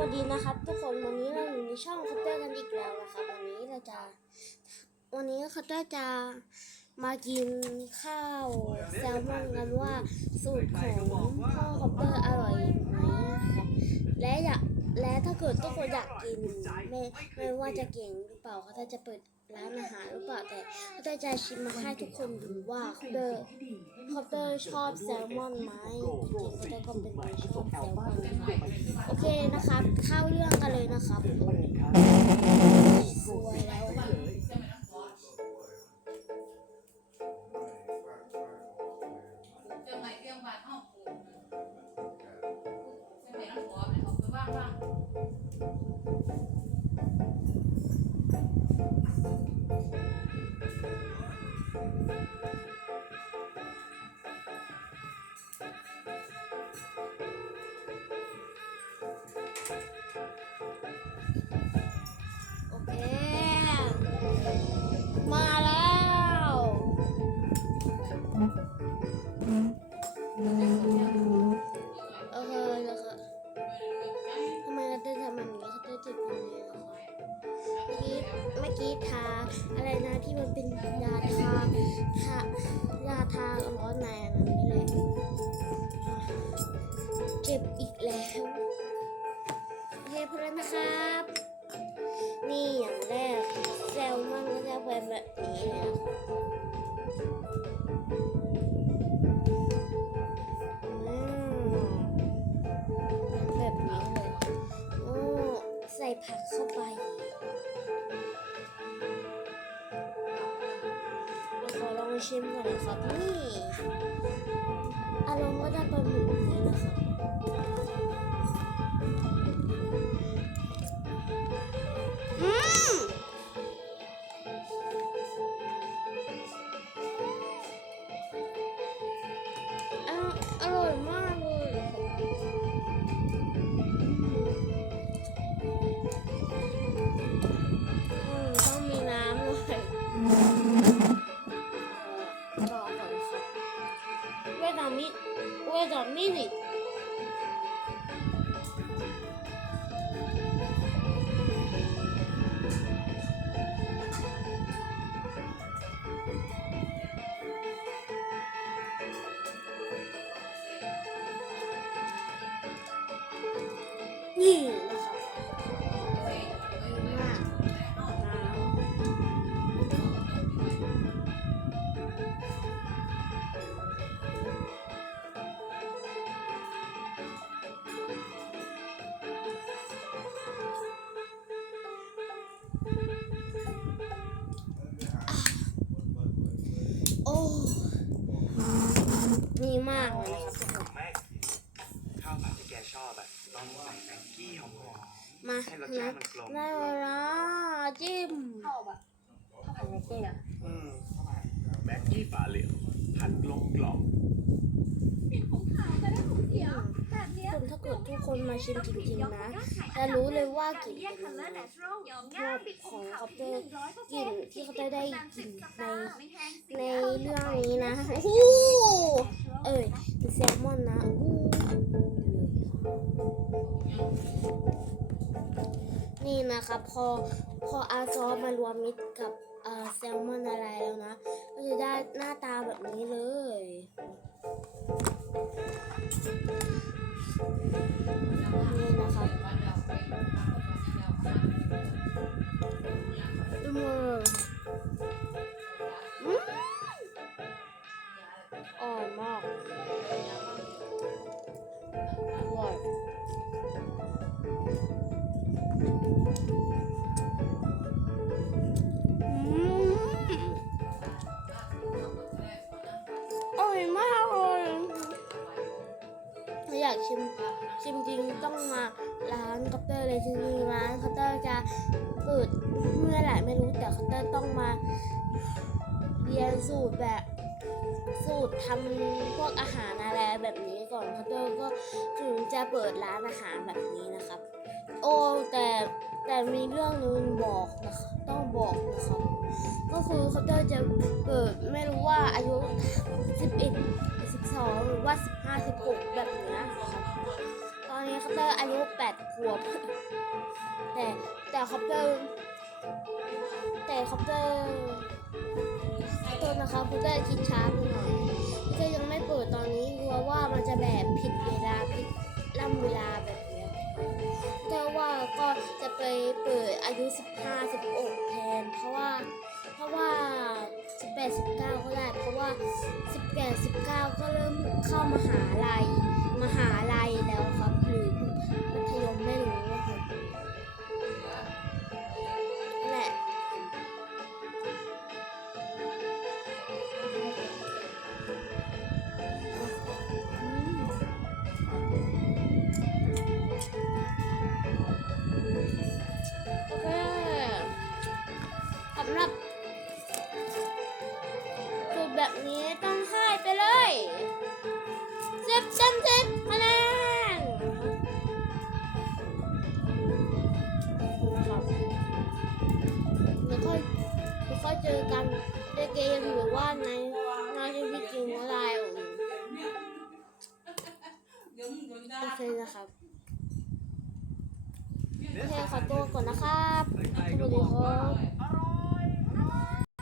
วัสดีนะครับทุกคนวันนี้เราอยู่ในช่องคัตเตอร์กันอีกแล้วนะครับวันนี้เราจะ วันนี้คัตเตอร์จะ มากินข้าวแซลมอนกันว่าสูตรของพ่อคัตเตอร์อร่อยไหมนะครับและอยากและถ้าเกิดทุกคนอยากกินไม่ไม่ว่าจะเก่งหรือเปล่าเขาจะเปิดร้านอาหารหรือเปล่าแต่เขาจะชิมมาให้ทุกคนดูว่าคัตเตอร์คัตเตอร์ชอบแซลมอนไหมจริงๆคัตเตอร์ก็เป็นคนชอบแซลมอนนะครับโอเคนะครับ เข้าเรื่องกันเลยนะครับสวยแล้ว Thank you. ยาทาทายาทาร้อนในอันนั้นนี่แหละเจ็บอีกแล้วโอเพร้อมนะครับ นี่อย่างแรกแซลมอนก็จะเป็นแบบนี้เลยแบบนี้เลยโอ้ใส่ผักเข้าไป ชิมก่อนนะครับนี่อารมณ์ก็จะเป็นแบบนี้นะครับ เว ดีมากเลยนะครับทุกคนไม่ข้าวผัดที่แกชอบอะต้องใส่แม็กกี้หอมมาให้รสนะชาติมันกลมได้เวลาจิ้มชอบอะชอบผัดเม็กกี้นะๆอืมแม็กกี้ฝาเหลืองผัดกลมกล่อมเป็นของขาวจะได้ของ เสียแบบเนี้ยคุณถ้าเกิดทุกคนมาชิมจริงๆนะจะรู้เลยว่ากลิ่นเรียกเป็นยังไงลเของขาวที่หนึ่งร้อยเปอร์กลิ่นที่เขาจะได้กลิ่นในในเรื่องนี้นะโอ้โหเอ้ยแซลมอนนะนี่นะครับพอพออาซอมารวมมิตรกับเออแซลมอนอะไรแล้วนะก็จะได้หน้าตาแบบนี้เลย นี่นะครับอืมอืมอร่อนมาก ถ้าอยากชิมจริงๆต้องมาร้านคัปเตอร์เลยจริงๆร้านคัปเตอร์จะเปิดเมื่อไหร่ไม่รู้แต่คัปเตอร์ต้องมาเรียนสูตรแบบสูตรทำพวกอาหารอะไรแบบนี้ก่อนคัปเตอร์ก็ถึงจะเปิดร้านอาหารแบบนี้นะครับ โอ้แต่แต่มีเรื่องนึงบอกนะคะต้องบอกนะครับก็คือคัปเตอร์จะเปิดไม่รู้ว่าอายุ 11 12 หรือว่า 15 16 แบบเนี้ยครับตอนนี้ คอปเตอร์อายุแปดขวบ แต่แต่คอปเตอร์ แต่คอปเตอร์ขอโทษนะครับคอปเตอร์คิดช้าไปหน่อยคอปเตอร์ยังไม่เปิดตอนนี้กลัวว่ามันจะแบบผิดเวลาผิดล่ำเวลาแบบเนี้ยแต่ว่าก็จะไปเปิดอายุ 15 16 แทน เพราะว่าเพราะว่า 18 19 ก็ได้ เพราะว่า 18 19 ก็เริ่มเข้ามหาลัยมหาลัยแล้วครับหรือมัธยมไม่รู้ว่าครับ มหรือว่าในในชีวิตจริงก็ได้เดี๋ยวมึงโดนด่าโอเคนะครับโอเคขอตัวก่อนนะครับใครสๆก็วัสบดีอกคว่ารับอร่อย